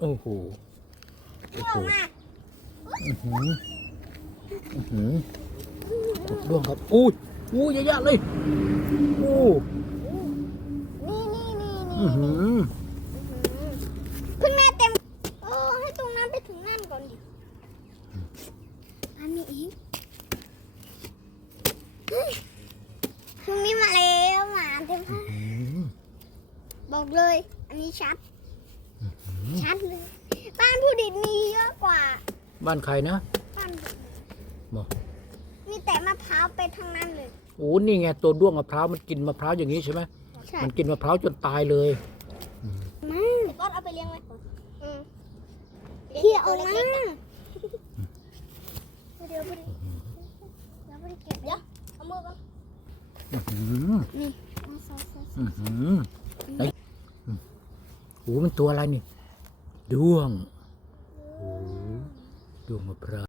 โอ้โหโอ้โหอื้อหืออื้อหือร่วงครับอู้อู้เยอะๆเลยอู้นี่อื้อหือ เพิ่งหน้าเต็มให้ตรงนั้นไปถึงนั่นก่อนดิอันนี้อีกพรุ่งนี้มาแล้วหมาเต็มผ้าบอกเลย อันนี้ชัดเลยบ้านผู้ดิตมีเยอะกว่า บ้านใครนะ บ้านผู้ดิต บอก มีแต่มะพร้าวไปทั้งนั้นเลย โอ้นี่ไงตัวด้วงมะพร้าวมันกินมะพร้าวอย่างนี้ใช่ไหม ใช่ มันกินมะพร้าวจนตายเลย มาก้อนเอาไปเลี้ยงไว้พี่เอามาเดี๋ยวไปเก็บเดี๋ยวเอามือก่อน อื้อหือ นี่ อื้อหือไอ้โอ้มันตัวอะไรนี่ด้วงโอ้ด้วงมะพร้าว